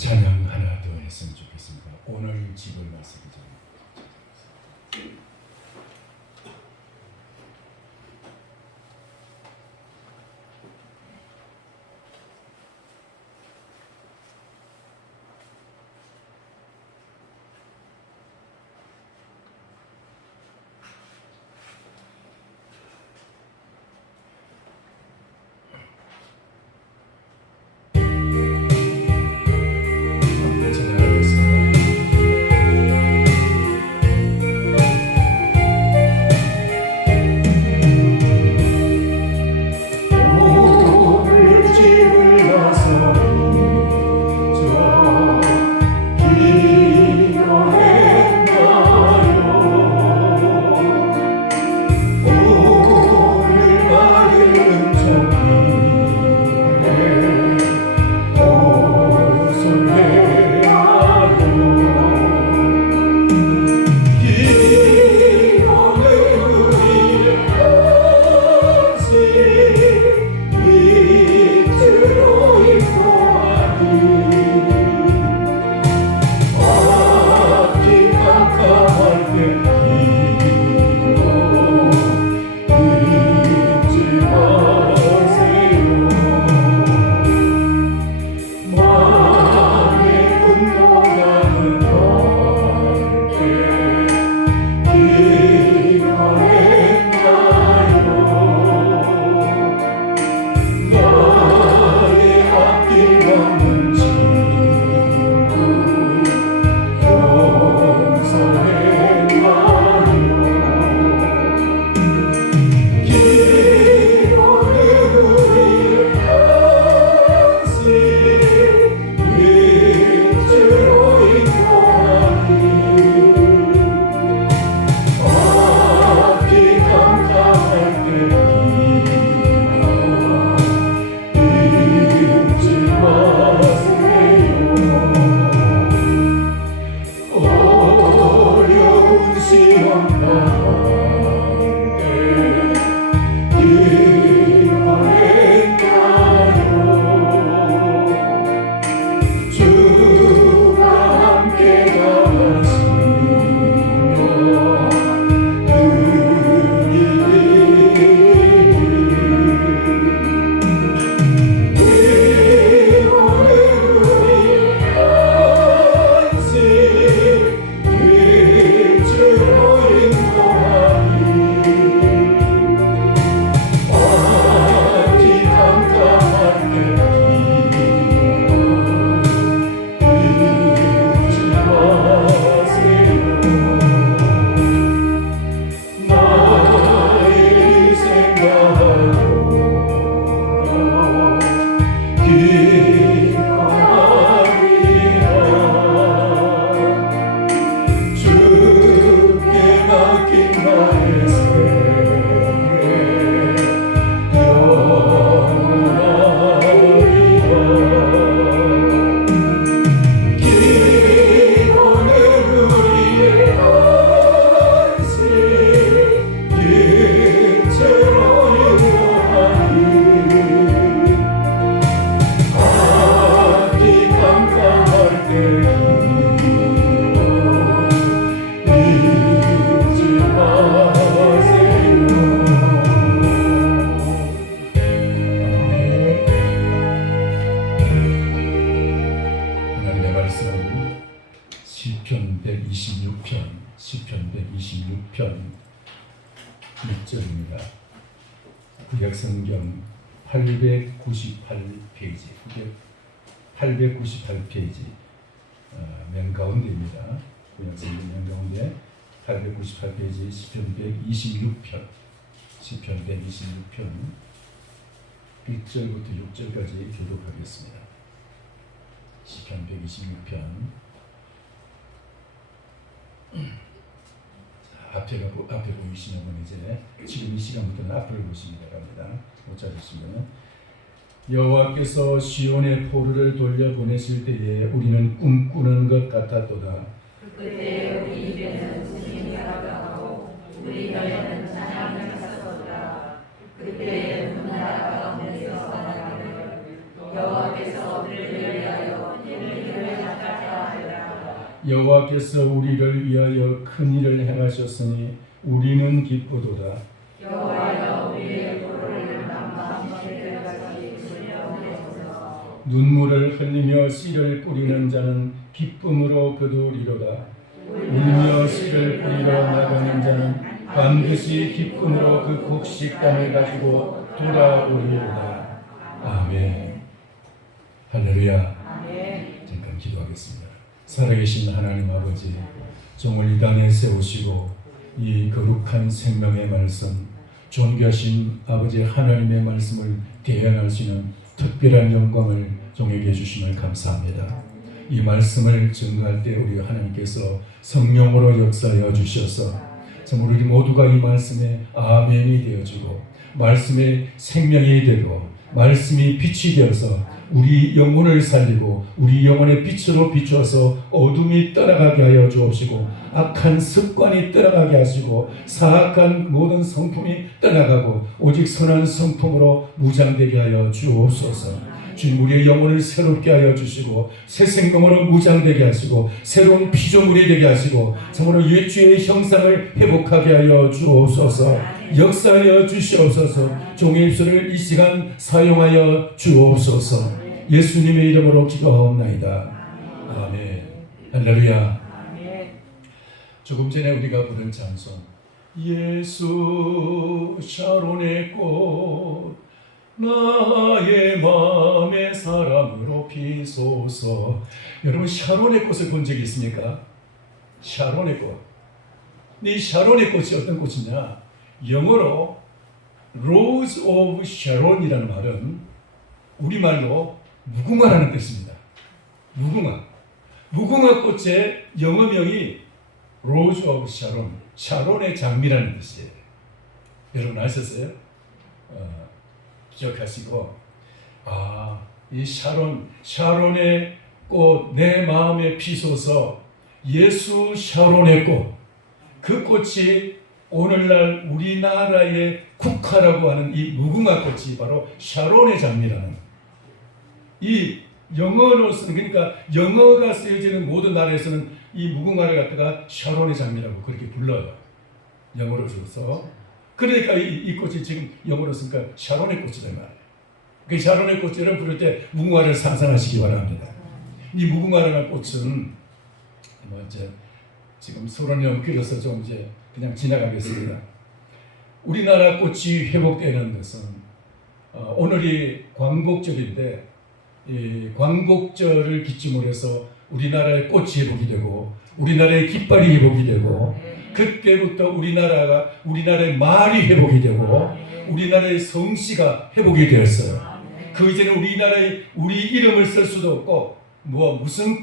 찬양 하나 더 했으면 좋겠습니다. 오늘 집을 말씀드립니다. 시편 126편 6절입니다. 구약성경 898페이지, 898페이지 맨 가운데입니다. 구약성경 맨 가운데 898페이지 시편 126편 1절부터 6절까지 교독하겠습니다. 시편 126편 앞에 보이시는 건 이제 지금 이 시간부터는 앞을 보시기 바랍니다. 못 찾으시면 여호와께서 시온의 포로를 돌려보내실 때에 우리는 꿈꾸는 것 같았도다. 그때 우리 입에는 주님이 알아가고 우리 혀에는 찬양을 하셨도다. 그때 문나라 가운데서 말하기를 여호와께서 우리를 위하여 우리를 여호와께서 우리를 위하여 큰 일을 행하셨으니 우리는 기쁘도다. 여호와여 우리의 포로를 남방세대까지 주여 눈물을 흘리며 씨를 뿌리는 자는 기쁨으로 거두리로다. 울며 씨를 뿌리러 나가는 자는 반드시 기쁨으로 그 곡식감을 가지고 돌아오리로다. 아멘. 할렐루야. 잠깐 기도하겠습니다. 살아계신 하나님 아버지, 종을 이 땅에 세우시고 이 거룩한 생명의 말씀, 존귀하신 아버지 하나님의 말씀을 대행할 수 있는 특별한 영광을 종에게 주심을 감사합니다. 이 말씀을 증거할 때 우리 하나님께서 성령으로 역사하여 주셔서 정말 우리 모두가 이 말씀에 아멘이 되어지고 말씀의 생명이 되고 말씀이 빛이 되어서 우리 영혼을 살리고 우리 영혼의 빛으로 비추어서 어둠이 떠나가게 하여 주옵시고 악한 습관이 떠나가게 하시고 사악한 모든 성품이 떠나가고 오직 선한 성품으로 무장되게 하여 주옵소서. 주님, 우리의 영혼을 새롭게 하여 주시고 새 생명으로 무장되게 하시고 새로운 피조물이 되게 하시고 참으로 옛주의 형상을 회복하게 하여 주옵소서. 역사하여 주시옵소서. 종의 입술을 이 시간 사용하여 주옵소서. 예수님의 이름으로 기도하옵나이다. 아멘. 할렐루야. 조금 전에 우리가 부른 찬송, 예수 샤론의 꽃 나의 마음의 사랑으로 피소서. 여러분, 샤론의 꽃을 본 적이 있습니까? 샤론의 꽃. 이 샤론의 꽃이 어떤 꽃이냐? 영어로 Rose of Sharon이라는 말은 우리말로 무궁화라는 뜻입니다. 무궁화. 무궁화 꽃의 영어명이 Rose of Sharon, 샤론의 장미라는 뜻이에요. 여러분 아셨어요? 기억하시고, 이 샤론의 꽃, 내 마음에 피소서. 예수 샤론의 꽃, 그 꽃이 오늘날 우리나라의 국화라고 하는 이 무궁화 꽃이 바로 샤론의 장미라는, 이 영어로서는, 그러니까 영어가 쓰여지는 모든 나라에서는 이 무궁화를 갖다가 샤론의 장미라고 그렇게 불러요. 영어로 써서. 그러니까 이 꽃이 지금 영어로 쓰니까 샤론의 꽃이란 말이에요. 그 샤론의 꽃을 부를 때 무궁화를 상상하시기 바랍니다. 이 무궁화라는 꽃은 이제 지금 서론이 너무 길어서 좀 이제 그냥 지나가겠습니다. 우리나라 꽃이 회복되는 것은 오늘이 광복절인데, 이 광복절을 기점으로 해서 우리나라의 꽃이 회복이 되고 우리나라의 깃발이 회복이 되고 그때부터 우리나라의 말이 회복이 되고 우리나라의 성씨가 회복이 되었어요. 그 이제는 우리 이름을 쓸 수도 없고 무슨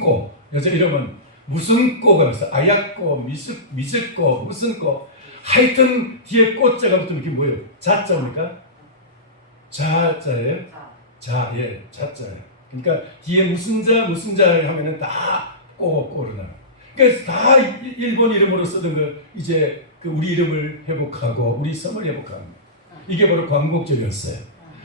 꽃 여자 이름은 무슨 꽃가 있어, 아약꽃, 미숫꽃, 무슨 꽃, 하여튼 뒤에 꽃자가 붙으면 그게 뭐예요? 자자입니까? 자자예요? 자자예요. 그러니까 뒤에 무슨 자 하면은 다 꼬르나. 그러니까 다 일본 이름으로 쓰던 거 이제 우리 이름을 회복하고 우리 섬을 회복하는, 이게 바로 광복절이었어요.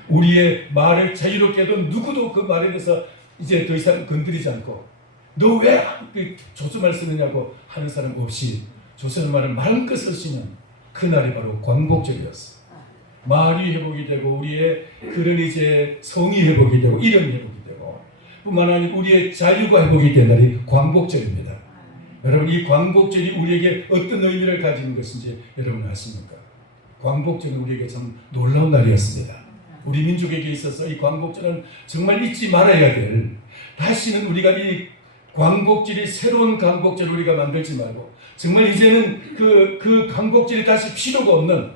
우리의 말을 자유롭게 해도 누구도 그 말에 대해서 이제 더 이상 건드리지 않고, 너 왜 조선말 쓰느냐고 하는 사람 없이 조선말을 마음껏 쓸 수 있는 그날이 바로 광복절이었어. 말이 회복이 되고 우리의 그런 이제 성이 회복이 되고 이름이 회복이 되고, 뿐만 아니라 우리의 자유가 회복이 된 날이 광복절입니다. 여러분, 이 광복절이 우리에게 어떤 의미를 가지는 것인지 여러분 아십니까? 광복절은 우리에게 참 놀라운 날이었습니다. 우리 민족에게 있어서 이 광복절은 정말 잊지 말아야 될, 다시는 우리가 이 광복절이 새로운 광복절을 우리가 만들지 말고 정말 이제는 그 광복절이 다시 필요가 없는,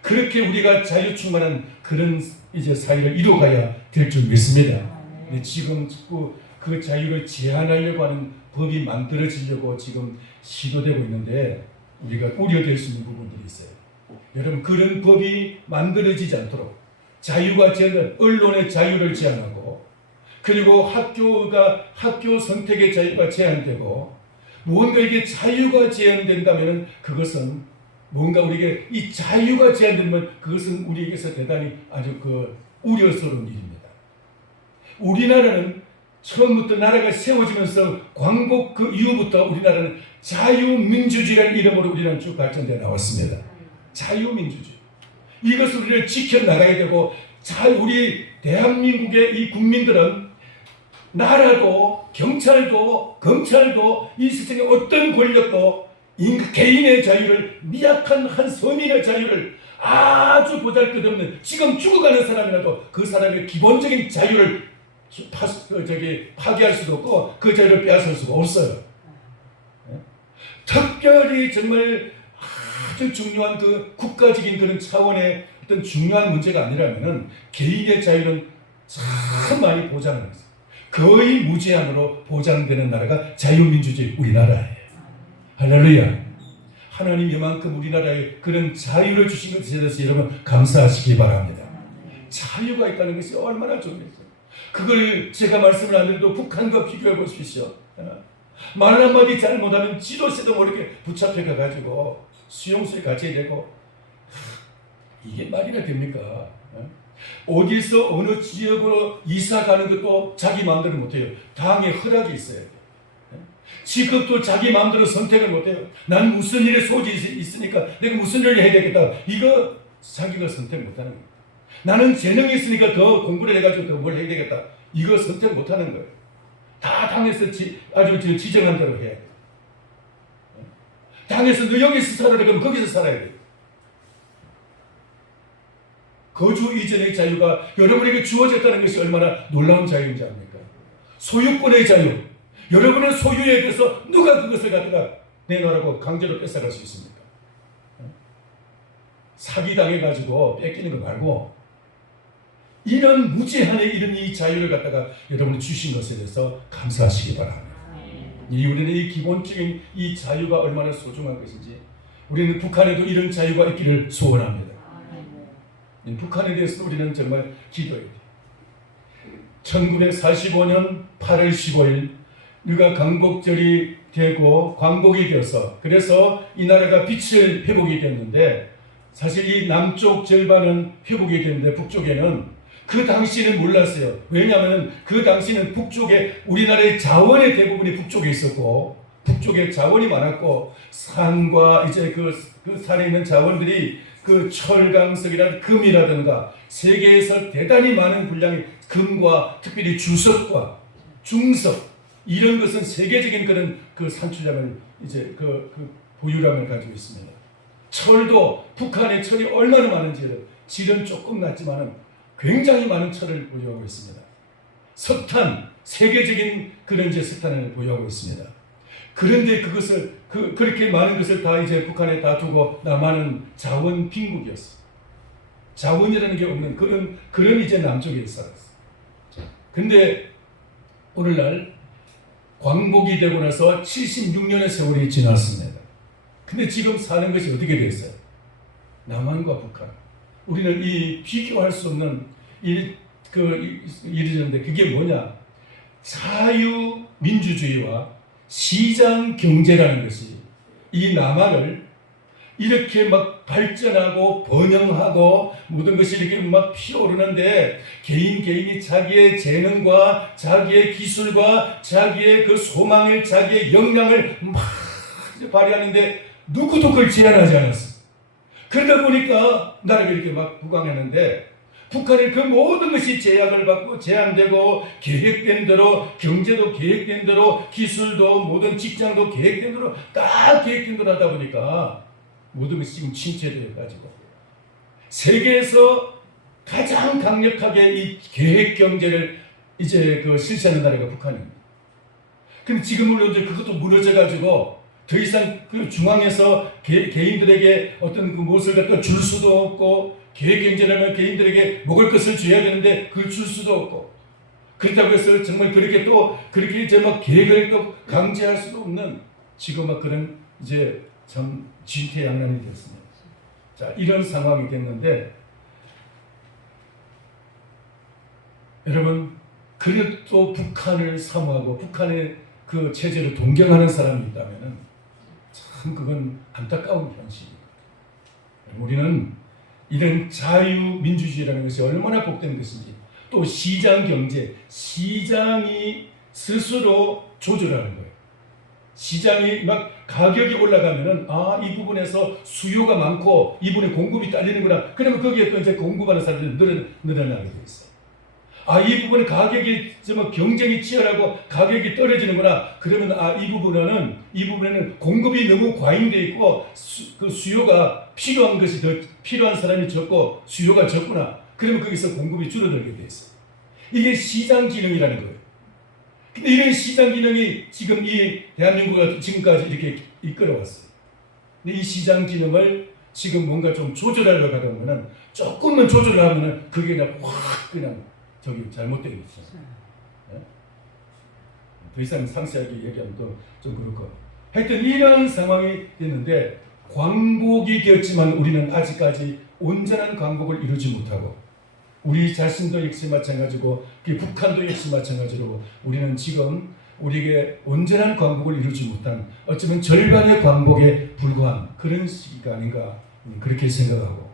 그렇게 우리가 자유 충만한 그런 이제 사회를 이루어가야 될 줄 믿습니다. 근데 지금 그 자유를 제한하려고 하는 법이 만들어지려고 지금 시도되고 있는데 우리가 우려될 수 있는 부분들이 있어요. 여러분, 그런 법이 만들어지지 않도록 자유가 제한, 언론의 자유를 제한하고, 그리고 학교 선택의 자유가 제한되고, 뭔가 이게 자유가 제한된다면 그것은 뭔가 우리에게 이 자유가 제한되면 그것은 우리에게서 대단히 아주 우려스러운 일입니다. 우리나라는 처음부터 나라가 세워지면서 광복 그 이후부터 우리나라는 자유민주주의라는 이름으로 우리는 쭉 발전되어 나왔습니다. 자유민주주의. 이것을 우리는 지켜나가야 되고, 우리 대한민국의 이 국민들은 나라도 경찰도 검찰도 이 세상의 어떤 권력도 개인의 자유를, 미약한 한 서민의 자유를 아주 보잘것없는, 지금 죽어가는 사람이라도 그 사람의 기본적인 자유를 파괴할 수도 없고 그 자유를 빼앗을 수가 없어요. 특별히 정말 아주 중요한 그 국가적인 그런 차원의 어떤 중요한 문제가 아니라면은 개인의 자유는 참 많이 보장을 했어요. 거의 무제한으로 보장되는 나라가 자유민주주의 우리나라예요. 할렐루야. 하나님 이만큼 우리나라에 그런 자유를 주신 것에 대해서 여러분 감사하시기 바랍니다. 자유가 있다는 것이 얼마나 좋겠어요. 그걸 제가 말씀을 안 드려도 북한과 비교해 보십시오. 말 한마디 잘못하면 지도세도 모르게 붙잡혀 가지고 수용소에 갇혀야 되고, 이게 말이나 됩니까? 어디서 어느 지역으로 이사 가는 것도 자기 마음대로 못해요. 당의 허락이 있어야 돼요. 직업도 자기 마음대로 선택을 못해요. 난 무슨 일에 소질이 있으니까 내가 무슨 일을 해야 되겠다. 이거 자기가 선택 못하는 거예요. 나는 재능이 있으니까 더 공부를 해가지고 더 뭘 해야 되겠다. 이거 선택 못하는 거예요. 다 당에서 아주 지정한 대로 해야 돼요. 당에서 너 여기서 살아라 그러면 거기서 살아야 돼요. 거주 이전의 자유가 여러분에게 주어졌다는 것이 얼마나 놀라운 자유인지 압니까? 소유권의 자유. 여러분의 소유에 대해서 누가 그것을 갖다가 내놓으라고 강제로 뺏어갈 수 있습니까? 사기당해가지고 뺏기는 거 말고, 이런 무제한의 이런 이 자유를 갖다가 여러분이 주신 것에 대해서 감사하시기 바랍니다. 우리는 이 기본적인 이 자유가 얼마나 소중한 것인지, 우리는 북한에도 이런 자유가 있기를 소원합니다. 북한에 대해서 우리는 정말 기도해야 돼요. 1945년 8월 15일 우리가 광복절이 되고 광복이 되어서, 그래서 이 나라가 빛을 회복이 됐는데, 사실 이 남쪽 절반은 회복이 됐는데 북쪽에는 그 당시는 몰랐어요. 왜냐하면 그 당시는 북쪽에 우리나라의 자원의 대부분이 북쪽에 있었고, 북쪽에 자원이 많았고, 산과 이제 그 산에 있는 자원들이 그 철강석이라든가 금이라든가 세계에서 대단히 많은 분량의 금과 특별히 주석과 중석, 이런 것은 세계적인 그런 그 산출량을 이제 그 보유량을 가지고 있습니다. 철도 북한의 철이 얼마나 많은지를, 질은 조금 낮지만은 굉장히 많은 철을 보유하고 있습니다. 석탄, 세계적인 그런 이제 석탄을 보유하고 있습니다. 그런데 그것을 그렇게 많은 것을 다 이제 북한에 다 두고 남한은 자원 빈국이었어. 자원이라는 게 없는 그런 이제 남쪽에 살았어. 근데 오늘날 광복이 되고 나서 76년의 세월이 지났습니다. 근데 지금 사는 것이 어떻게 됐어요? 남한과 북한. 우리는 이 비교할 수 없는 일이었는데, 그게 뭐냐? 자유민주주의와 시장 경제라는 것이 이 남한을 이렇게 막 발전하고 번영하고 모든 것이 이렇게 막 피어오르는데, 개인이 자기의 재능과 자기의 기술과 자기의 그 소망을, 자기의 역량을 막 발휘하는데 누구도 그걸 제한하지 않았어. 그러다 보니까 나라가 이렇게 막 부강했는데, 북한의 그 모든 것이 제약을 받고 제한되고, 계획된 대로 경제도 계획된 대로, 기술도 모든 직장도 계획된 대로 다 계획된 대로 하다 보니까 모든 것이 지금 침체되어 가지고 세계에서 가장 강력하게 이 계획 경제를 이제 실시하는 나라가 북한입니다. 근데 지금 물론 이제 그것도 무너져 가지고 더 이상 그 중앙에서 개인들에게 어떤 그 무엇을 갖다 줄 수도 없고, 계획 경제라면 개인들에게 먹을 것을 줘야 되는데 그걸 줄 수도 없고, 그렇다고 해서 정말 그렇게 이제 막 계획을 또 강제할 수도 없는 지금 막 그런 이제 참 진퇴양난이 됐습니다. 자, 이런 상황이 됐는데, 여러분, 그래도 북한을 사모하고 북한의 그 체제를 동경하는 사람이 있다면은 참 그건 안타까운 현실입니다. 우리는 이런 자유민주주의라는 것이 얼마나 복된 것인지, 또 시장 경제, 시장이 스스로 조절하는 거예요. 시장이 막 가격이 올라가면은 이 부분에서 수요가 많고 이 부분에 공급이 딸리는구나. 그러면 거기에 또 이제 공급하는 사람들이 늘어나게 돼 있어요. 이 부분에 가격이 좀 경쟁이 치열하고 가격이 떨어지는구나. 그러면 이 부분에는 공급이 너무 과잉돼 있고 그 수요가 필요한 것이 더 필요한 사람이 적고 수요가 적구나. 그러면 거기서 공급이 줄어들게 돼 있어요. 이게 시장 기능이라는 거예요. 근데 이런 시장 기능이 지금 이 대한민국을 지금까지 이렇게 이끌어왔어요. 근데 이 시장 기능을 지금 뭔가 좀 조절하려고 하다 보면은 조금만 조절하면은 그게 그냥 확 그냥 저기 잘못되고 있어요. 네? 더 이상 상세하게 얘기하면 또 좀 그렇고. 하여튼 이런 상황이 됐는데 광복이 되었지만 우리는 아직까지 온전한 광복을 이루지 못하고 우리 자신도 역시 마찬가지고 북한도 역시 마찬가지로 우리는 지금 우리에게 온전한 광복을 이루지 못한 어쩌면 절반의 광복에 불과한 그런 시기가 아닌가 그렇게 생각하고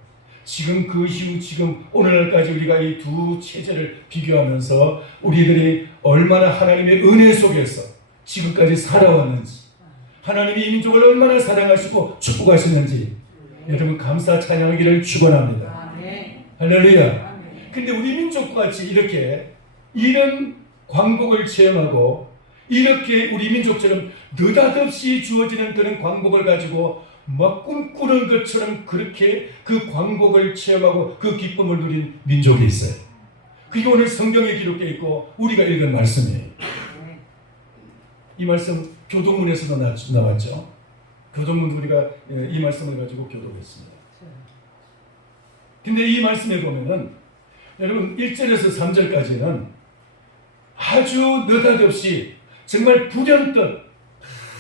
지금 그 이후 지금 오늘날까지 우리가 이 두 체제를 비교하면서 우리들이 얼마나 하나님의 은혜 속에서 지금까지 살아왔는지 하나님이 이 민족을 얼마나 사랑하시고 축복하시는지 여러분 감사 찬양하기를 축원합니다. 할렐루야. 근데 우리 민족같이 이렇게 이런 광복을 체험하고 이렇게 우리 민족처럼 느닷없이 주어지는 그런 광복을 가지고 막 꿈꾸는 것처럼 그렇게 그 광복을 체험하고 그 기쁨을 누린 민족이 있어요. 그게 오늘 성경에 기록되어 있고 우리가 읽은 말씀이에요. 이 말씀 교동문에서도 나왔죠. 교동문 우리가 이 말씀을 가지고 교독했습니다. 근데 이 말씀에 보면은 여러분 1절에서 3절까지는 아주 느닷없이 정말 불현듯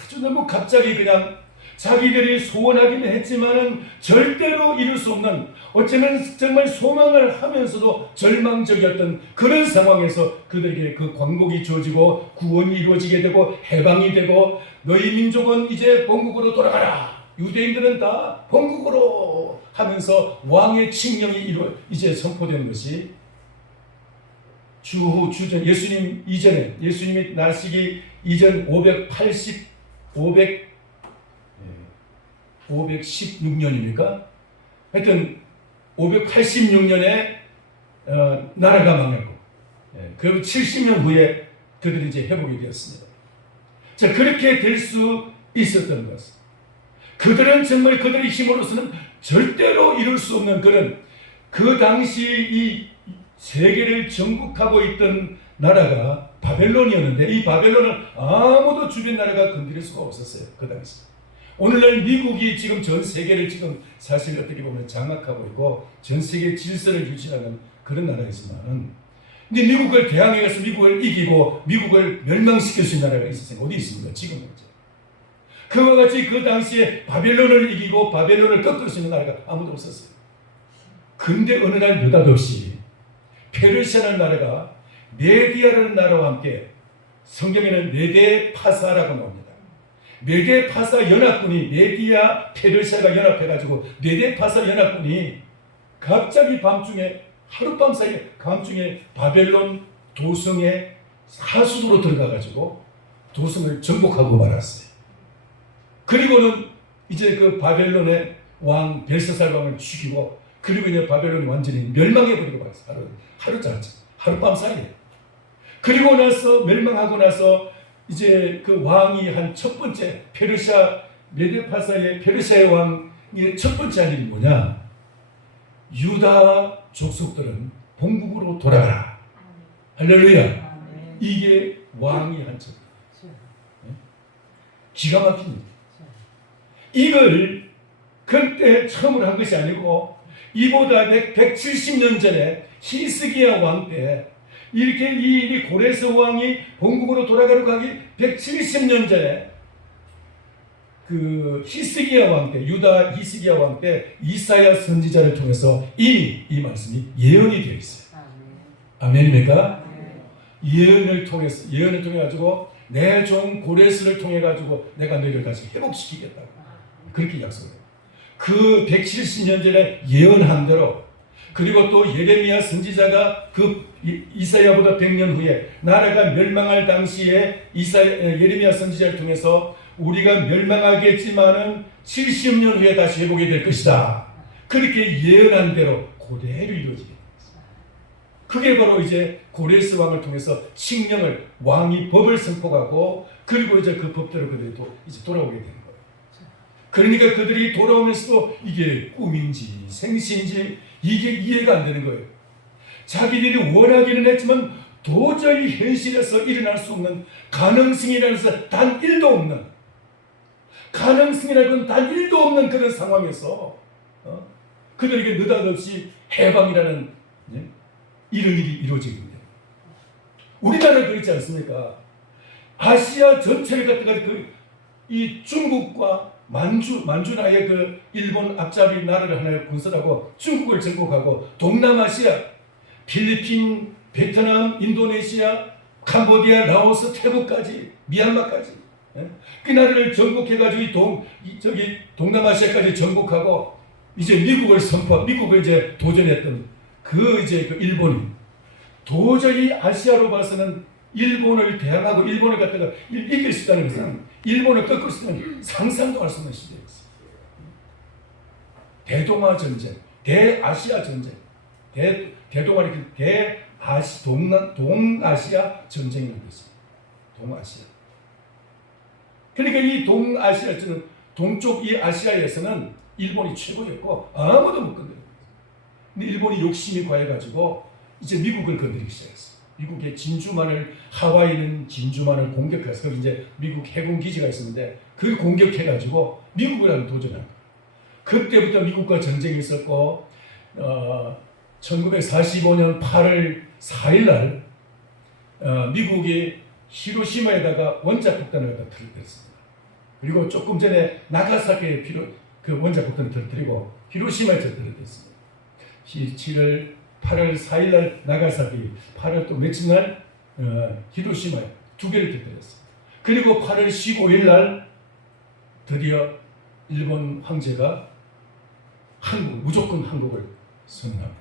아주 너무 갑자기 그냥 자기들이 소원하기는 했지만은 절대로 이룰 수 없는 어쩌면 정말 소망을 하면서도 절망적이었던 그런 상황에서 그들에게 그 광복이 주어지고 구원이 이루어지게 되고 해방이 되고 너희 민족은 이제 본국으로 돌아가라. 유대인들은 다 본국으로 하면서 왕의 칙령이 이제 선포되는 것이 주전 예수님 이전에 예수님이 나시기 이전 516년입니까? 하여튼 586년에 나라가 망했고 그 70년 후에 그들이 이제 회복이 되었습니다. 자, 그렇게 될 수 있었던 것은 그들은 정말 그들의 힘으로서는 절대로 이룰 수 없는 그런 그 당시 이 세계를 정복하고 있던 나라가 바벨론이었는데 이 바벨론은 아무도 주변 나라가 건드릴 수가 없었어요. 그 당시. 오늘날 미국이 지금 전 세계를 지금 사실 어떻게 보면 장악하고 있고 전 세계 질서를 유지하는 그런 나라이지만 근데 미국을 대항해서 미국을 이기고 미국을 멸망시킬 수 있는 나라가 있었어요. 어디 있습니까? 지금은 이제. 그와 같이 그 당시에 바벨론을 이기고 바벨론을 꺾을 수 있는 나라가 아무도 없었어요. 근데 어느 날 느닷없이 페르시아라는 나라가 메디아라는 나라와 함께 성경에는 메데파사라고 나옵니다. 메데파사 연합군이 메디아 페르시아가 연합해가지고 메데파사 연합군이 갑자기 밤중에 하룻밤 사이에 밤중에 바벨론 도성의 하수도로 들어가가지고 도성을 정복하고 말았어요. 그리고는 이제 그 바벨론의 왕 벨사살 왕을 죽이고 그리고 이제 바벨론이 완전히 멸망해버리고 말았어요. 하룻밤 사이에. 그리고 나서 멸망하고 나서 이제 그 왕이 한 첫 번째 페르시아 메데파사의 페르시아의 왕의 첫 번째 할 일이 뭐냐? 유다 족속들은 본국으로 돌아가라. 할렐루야. 이게 왕이 한 첫. 기가 막힙니다. 이걸 그때 처음으로 한 것이 아니고 이보다 170년 전에 히스기야 왕 때 이렇게 이 일이 고레스 왕이 본국으로 돌아가려고 하기 170년 전에 그 히스기야 왕 때 유다 히스기야 왕 때 이사야 선지자를 통해서 이미 이 말씀이 예언이 되어 있어요. 아멘입니까? 예언을 통해 가지고 내 종 고레스를 통해 가지고 내가 너희를 다시 회복시키겠다고 그렇게 약속해요. 그 170년 전에 예언한 대로 그리고 또 예레미야 선지자가 그 이사야보다 100년 후에 나라가 멸망할 당시에 예레미야 선지자를 통해서 우리가 멸망하겠지만은 70년 후에 다시 회복이 될 것이다. 그렇게 예언한 대로 그대로 이루어지게 됩니다. 그게 바로 이제 고레스 왕을 통해서 칙령을 왕이 법을 선포하고 그리고 이제 그 법대로 그들이 이제 돌아오게 되는 거예요. 그러니까 그들이 돌아오면서도 이게 꿈인지 생시인지 이게 이해가 안 되는 거예요. 자기들이 원하기는 했지만 도저히 현실에서 일어날 수 없는 가능성이라는 것은 단 1도 없는 가능성이라는 단 1도 없는 그런 상황에서 그들에게 느닷없이 해방이라는 이런 일이 이루어지게 됩니다. 우리나라는 그렇지 않습니까? 아시아 전체를 갖다가 이 중국과 만주나의 그 일본 앞잡이 나라를 하나를 건설하고 중국을 정복하고 동남아시아, 필리핀, 베트남, 인도네시아, 캄보디아, 라오스, 태국까지, 미얀마까지 그 나라를 정복해가지고 동남아시아까지 정복하고 이제 미국을 미국을 이제 도전했던 그 일본이 도저히 아시아로 봐서는 일본을 대항하고 일본을 갖다가 이길 수 있다는 것은 일본을 꺾을 수 있는 상상도 할 수 없는 시대였어요. 대동아 전쟁, 대아시아 전쟁, 동아시아 전쟁이라는 것입니다. 동아시아. 그러니까 이 동아시아는 동쪽 이 아시아에서는 일본이 최고였고 아무도 못 건드려요. 근데 일본이 욕심이 과해가지고 이제 미국을 건드리기 시작했어요. 미국의 하와이는 진주만을 공격해서 이제 미국 해군 기지가 있었는데 그 공격해가지고 미국을 한번 도전한 거예요. 그때부터 미국과 전쟁이 있었고 1945년 8월 4일 날 미국이 히로시마에다가 원자 폭탄을 갖다 터뜨렸습니다. 그리고 조금 전에 나가사키에 그 원자 폭탄을 터뜨리고 히로시마에서 터뜨렸습니다. 8월 4일 날 나가사키, 8월 또 며칠 날 히로시마에 두 개를 터뜨렸습니다. 그리고 8월 15일 날 드디어 일본 황제가 무조건 한국을 선언합니다.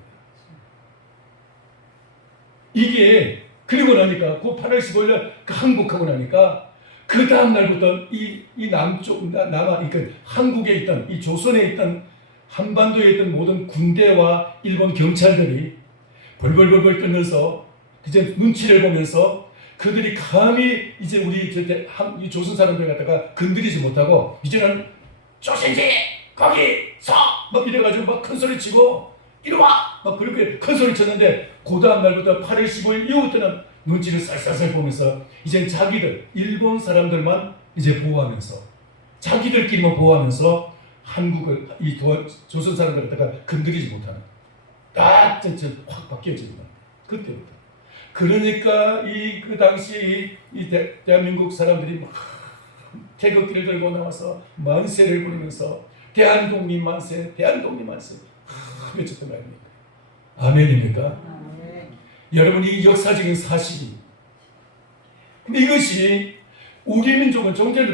이게 그리고 나니까 그 8월 15일 날 항복하고 나니까 그 다음 날부터 이 남쪽 그러니까 한국에 있던 이 조선에 있던 한반도에 있던 모든 군대와 일본 경찰들이 벌벌벌벌 떨면서 이제 눈치를 보면서 그들이 감히 이제 우리 이 조선 사람들 갖다가 건드리지 못하고 이제는 조선지 거기 서 막 이래가지고 막 큰 소리 치고 이리 와 막 그렇게 큰 소리 쳤는데 그 다음 날부터 8월 15일 이후부터는 눈치를 쌀쌀쌀 보면서 이제 자기들 일본 사람들만 이제 보호하면서 자기들끼리만 보호하면서 한국을 조선 사람들 갖다가 건드리지 못하는 딱 확 바뀌어집니다. 그때부터. 그러니까 그 당시 이 대한민국 사람들이 막 태극기를 들고 나와서 만세를 부르면서 대한독립 만세, 대한독립 만세 외쳤던 거 아닙니까? 아멘입니까? 아멘. 여러분 이 역사적인 사실이. 근데 이것이 우리 민족은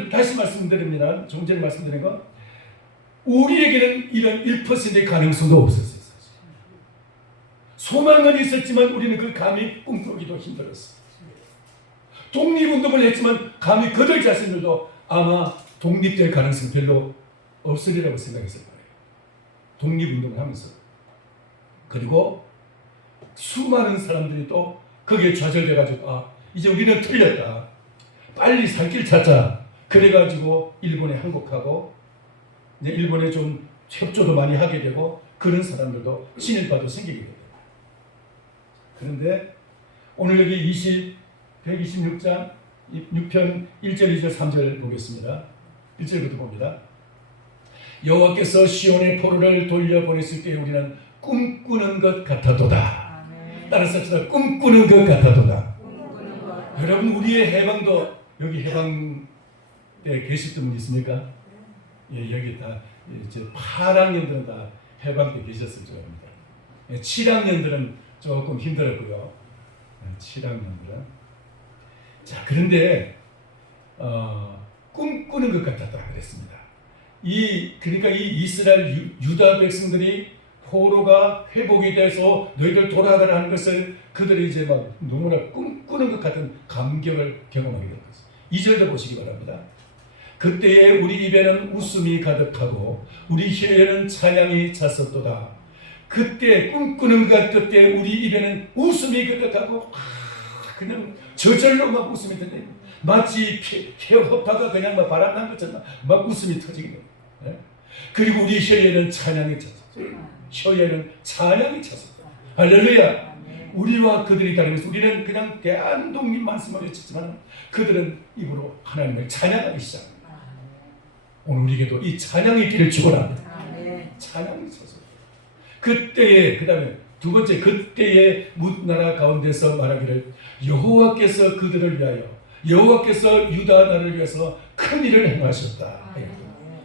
다시 말씀드립니다. 종전에 말씀드린 건 우리에게는 이런 1%의 가능성도 없었어요. 소망은 있었지만 우리는 그 감히 꿈꾸기도 힘들었어요. 독립운동을 했지만 감히 그들 자신들도 아마 독립될 가능성 별로 없으리라고 생각했을 거예요. 독립운동을 하면서. 그리고 수많은 사람들이 또 거기에 좌절돼가지고 이제 우리는 틀렸다. 빨리 살 길 찾자. 그래가지고 일본에 항복하고 이제 일본에 좀 협조도 많이 하게 되고 그런 사람들도 친일파도 생기게 됩니다. 그런데 오늘 여기 126장 6편 1절 2절 3절 보겠습니다. 1절부터 봅니다. 여호와께서 시온의 포로를 돌려보냈을 때 우리는 꿈꾸는 것 같아도다. 따라서 꿈꾸는 것 같아도다. 여러분 우리의 해방도 여기 해방에 계셨던 분 있습니까? 예, 여기 다 이제 8학년들은 다 해방 때 계셨을 줄 압니다. 7학년들은 조금 힘들었고요. 7학년들은. 자, 그런데 꿈꾸는 것 같았다 그랬습니다. 그러니까 이 이스라엘 유다 백성들이 포로가 회복이 돼서 너희들 돌아가라 하는 것을 그들이 이제 막 너무나 꿈꾸는 것 같은 감격을 경험하게 된 거죠. 2절도 보시기 바랍니다. 그때에 우리 입에는 웃음이 가득하고 우리 혀에는 찬양이 찼었도다. 그때 꿈꾸는 것 같을 때 우리 입에는 웃음이 가득하고 그냥 저절로 막 웃음이 드네. 마치 폐허파가 그냥 막 바람난 것처럼 막 웃음이 터지는 거예요. 그리고 우리 혀에는 찬양이 찼었어요. 혀에는 찬양이 찼었다. 할렐루야. 우리와 그들이 다르면서 우리는 그냥 대한독립 말씀을 외쳤지만 그들은 입으로 하나님을 찬양하기 시작합니다. 오늘 우리에게도 이 찬양의 길을 축원합니다. 찬양이 찼어요. 그때에 그 다음에 두 번째 그때에 뭇나라 가운데서 말하기를 여호와께서 그들을 위하여 여호와께서 유다 나라를 위해서 큰 일을 행하셨다.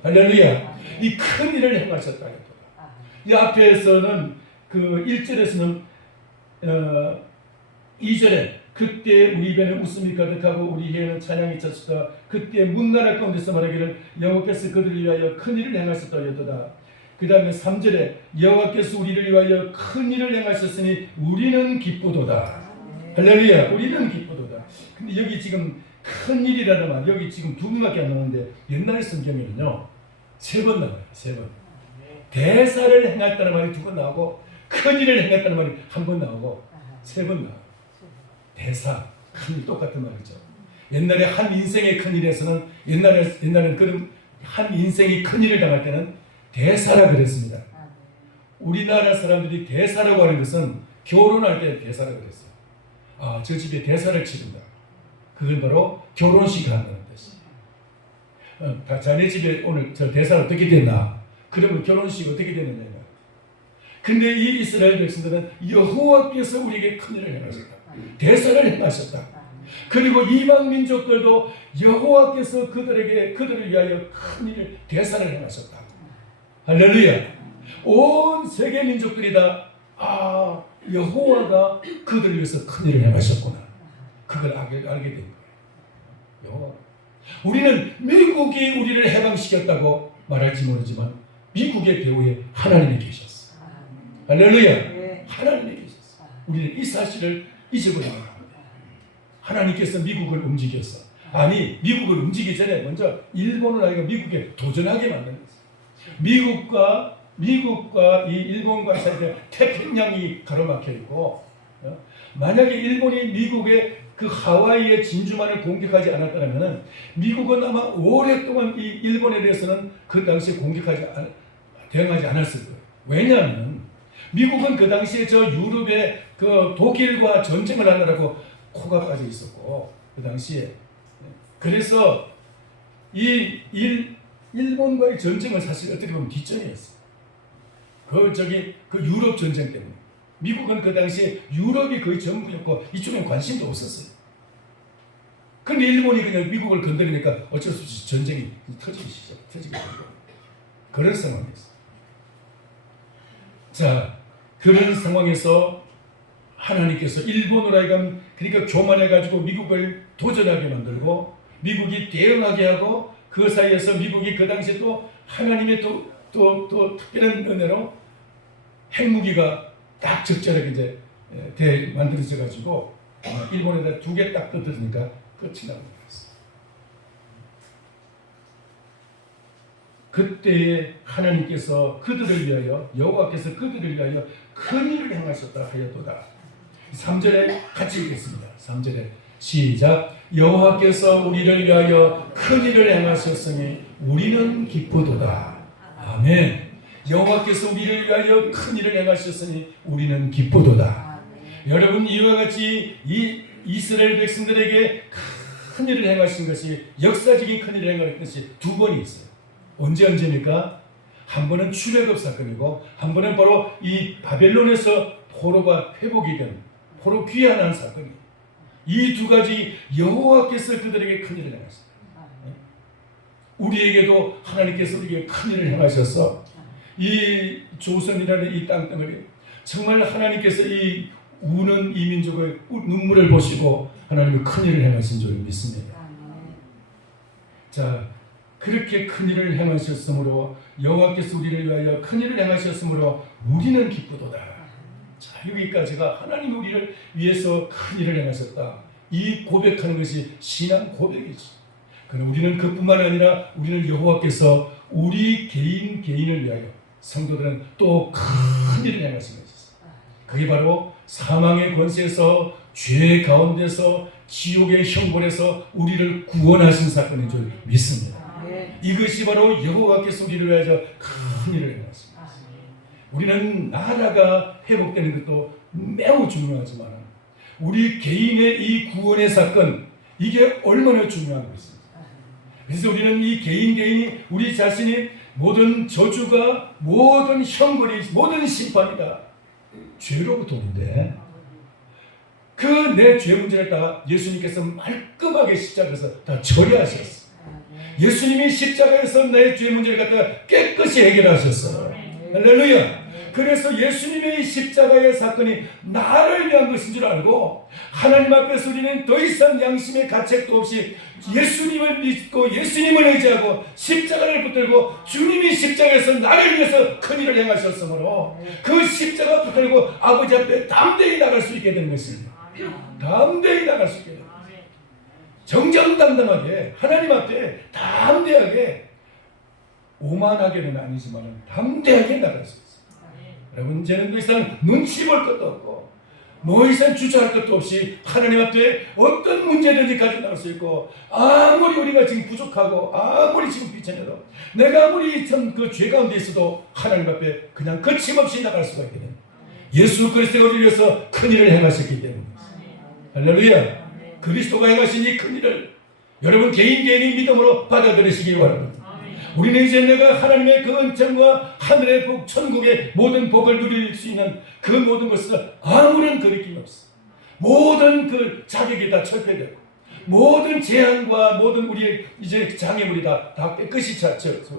할렐루야. 이 큰 일을 행하셨다. 이 앞에서는 그 1절에서는 2절에 그때 우리 입에는 웃음이 가득하고 우리 혀에는 찬양이 찼었다. 그때 문나라 가운데서 말하기를 여호와께서 그들을 위하여 큰 일을 행하셨다 하였도다. 그 다음에 3절에 여호와께서 우리를 위하여 큰 일을 행하셨으니 우리는 기쁘도다. 할렐루야. 우리는 기쁘도다. 근데 여기 지금 큰 일이라는 말 여기 지금 두 번밖에 안 나오는데 옛날 성경에는요 3번 나와요. 3번. 대사를 행했다는 말이 2번 나오고 큰 일을 행했다는 말이 1번 나오고 3번 나와요. 대사, 큰 일 똑같은 말이죠. 옛날에 한 인생의 큰 일에서는 옛날에는 그런 한 인생이 큰 일을 당할 때는 대사라 그랬습니다. 우리나라 사람들이 대사라고 하는 것은 결혼할 때 대사라고 그랬어요. 아, 저 집에 대사를 치른다. 그건 바로 결혼식을 한다는 뜻이에요. 자네 집에 오늘 저 대사 어떻게 됐나? 그러면 결혼식 어떻게 됐느냐? 근데 이 이스라엘 백성들은 여호와께서 우리에게 큰 일을 행하셨다. 대사를 행하셨다. 그리고 이방 민족들도 여호와께서 그들을 위하여 큰 일을 대사를 행하셨다. 할렐루야. 온 세계 민족들이 다 여호와가 그들을 위해서 큰 일을 행하셨구나. 그걸 알게 된 거예요. 여호와. 우리는 미국이 우리를 해방시켰다고 말할지 모르지만 미국의 배후에 하나님이 계셨어. 할렐루야. 하나님이 계셨어. 우리는 이 사실을 잊어버리면 안 됩니다. 하나님께서 미국을 움직였어. 아니, 미국을 움직이기 전에 먼저 일본을 아이가 미국에 도전하게 만든 거예요. 미국과 이 일본과 사이에 태평양이 가로막혀 있고, 만약에 일본이 미국의 그 하와이의 진주만을 공격하지 않았다면 미국은 아마 오랫동안 이 일본에 대해서는 그 당시에 대응하지 않았을 거예요. 왜냐하면 미국은 그 당시에 저 유럽의 그 독일과 전쟁을 하느라고 코가 빠져 있었고 그 당시에 그래서 이 일본과의 전쟁은 사실 어떻게 보면 뒷전이었어요. 그 유럽 전쟁 때문에 미국은 그 당시에 유럽이 거의 전부였고 이쪽엔 관심도 없었어요. 근데 일본이 그냥 미국을 건드리니까 어쩔 수 없이 전쟁이 터지기 시작해요. 그런 상황이었어요. 자, 그런 상황에서 하나님께서 일본으로 하여금 그러니까 교만해가지고 미국을 도전하게 만들고 미국이 대응하게 하고 그 사이에서 미국이 그 당시에 또 하나님의 또 특별한 은혜로 핵무기가 딱 적절하게 이제 만들어져 가지고 일본에다 2개 딱 떠들으니까 끝이 나고 그랬어. 그때에 하나님께서 그들을 위하여 여호와께서 그들을 위하여 큰 일을 행하셨다 하였도다. 3절에 같이 읽겠습니다. 3절에 시작. 여호와께서 우리를 위하여 큰 일을 행하셨으니 우리는 기쁘도다. 아멘. 여호와께서 우리를 위하여 큰 일을 행하셨으니 우리는 기쁘도다. 여러분, 이와 같이 이 이스라엘 백성들에게 큰 일을 행하신 것이 역사적인 큰 일을 행하신 것이 2번이 있어요. 언제입니까? 한 번은 출애굽 사건이고 한 번은 바로 이 바벨론에서 포로가 회복이 된 포로 귀환한 사건이에요. 이 2가지 여호와께서 그들에게 큰 일을 행하셨다. 우리에게도 하나님께서 우리에게 큰 일을 행하셔서 이 조선이라는 이 땅덩어리 정말 하나님께서 이 우는 이 민족의 눈물을 보시고 하나님의 큰 일을 행하신 줄 믿습니다. 자, 그렇게 큰 일을 행하셨으므로 여호와께서 우리를 위하여 큰 일을 행하셨으므로 우리는 기쁘도다. 자, 여기까지가 하나님 우리를 위해서 큰 일을 행하셨다. 이 고백하는 것이 신앙 고백이지. 그러나 우리는 그뿐만 아니라 우리는 여호와께서 우리 개인을 위하여 성도들은 또 큰 일을 행하신 것이 있어요. 그게 바로 사망의 권세에서 죄 가운데서 지옥의 형벌에서 우리를 구원하신 사건인 줄 믿습니다. 이것이 바로 여호와께서 우리를 위하여 큰 일을 행하십니다. 우리는 나라가 회복되는 것도 매우 중요하지만 우리 개인의 이 구원의 사건 이게 얼마나 중요한 것입니다. 그래서 우리는 이 개인이 우리 자신이 모든 저주가 모든 형벌이 모든 심판이다 죄로부터 오는데 그 내 죄 문제를 다 예수님께서 말끔하게 십자가에서 다 처리하셨어. 예수님이 십자가에서 내 죄 문제를 갖다가 깨끗이 해결하셨어요. 할렐루야. 그래서 예수님의 십자가의 사건이 나를 위한 것인 줄 알고 하나님 앞에서 우리는 더 이상 양심의 가책도 없이 예수님을 믿고 예수님을 의지하고 십자가를 붙들고 주님이 십자가에서 나를 위해서 큰 일을 행하셨으므로 그 십자가 붙들고 아버지 앞에 담대히 나갈 수 있게 되는 것입니다. 담대히 나갈 수 있게 되는 것입니다. 정정당당하게 하나님 앞에 담대하게 오만하게는 아니지만 담대하게 나갈 수 있습니다. 여러분 이제는 더 이상 눈치 볼 것도 없고 더 이상 주저할 것도 없이 하나님 앞에 어떤 문제든지 가져 나갈 수 있고 아무리 우리가 지금 부족하고 아무리 지금 비천해도 내가 아무리 참 그 죄 가운데 있어도 하나님 앞에 그냥 거침없이 나갈 수가 있게 됩니다. 예수 그리스도가 우리를 위해서 큰 일을 행하셨기 때문입니다. 할렐루야. 그리스도가 행하신 이 큰 일을 여러분 개인이 믿음으로 받아들이시기 바랍니다. 우리는 이제 내가 하나님의 그 은총과 하늘의 복, 천국의 모든 복을 누릴 수 있는 그 모든 것을 아무런 거리낌이 없어. 모든 그 자격이 다 철폐되고 모든 재앙과 모든 우리의 이제 장애물이 다 깨끗이 소리됐어.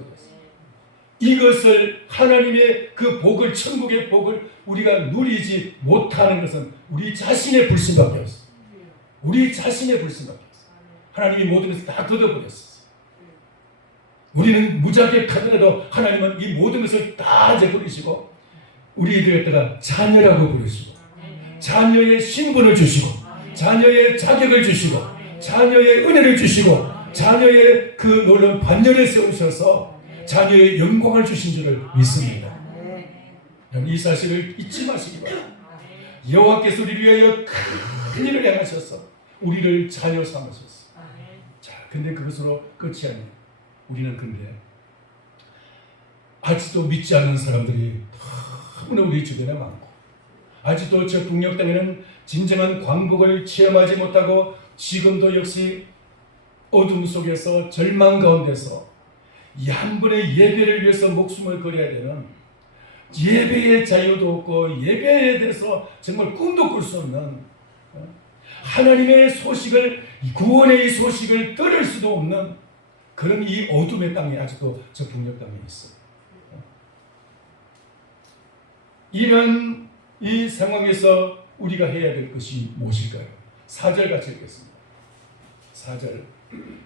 이것을 하나님의 그 복을 천국의 복을 우리가 누리지 못하는 것은 우리 자신의 불신밖에 없어. 우리 자신의 불신밖에 없어. 하나님이 모든 것을 다 걷어버렸어. 우리는 무자격하더라도 하나님은 이 모든 것을 다 이제 부르시고 우리들에다가 자녀라고 부르시고 자녀의 신분을 주시고 자녀의 자격을 주시고 자녀의 은혜를 주시고 자녀의 그 놀라운 반열을 세우셔서 자녀의 영광을 주신 줄을 믿습니다. 이 사실을 잊지 마시기 바랍니다. 여호와께서 우리를 위하여 큰 일을 행하셔서 우리를 자녀 삼으셨어. 자, 근데 그것으로 끝이 아니에요. 우리는 근데 아직도 믿지 않는 사람들이 너무나 우리 주변에 많고 아직도 저 북녘 땅에는 진정한 광복을 체험하지 못하고 지금도 역시 어둠 속에서 절망 가운데서 이 한 번의 예배를 위해서 목숨을 걸어야 되는 예배의 자유도 없고 예배에 대해서 정말 꿈도 꿀 수 없는 하나님의 소식을 구원의 이 소식을 들을 수도 없는 그런 이 어둠의 땅에 아직도 저 북녘 땅에 있어요. 이런 이 상황에서 우리가 해야 될 것이 무엇일까요? 4절 같이 읽겠습니다. 4절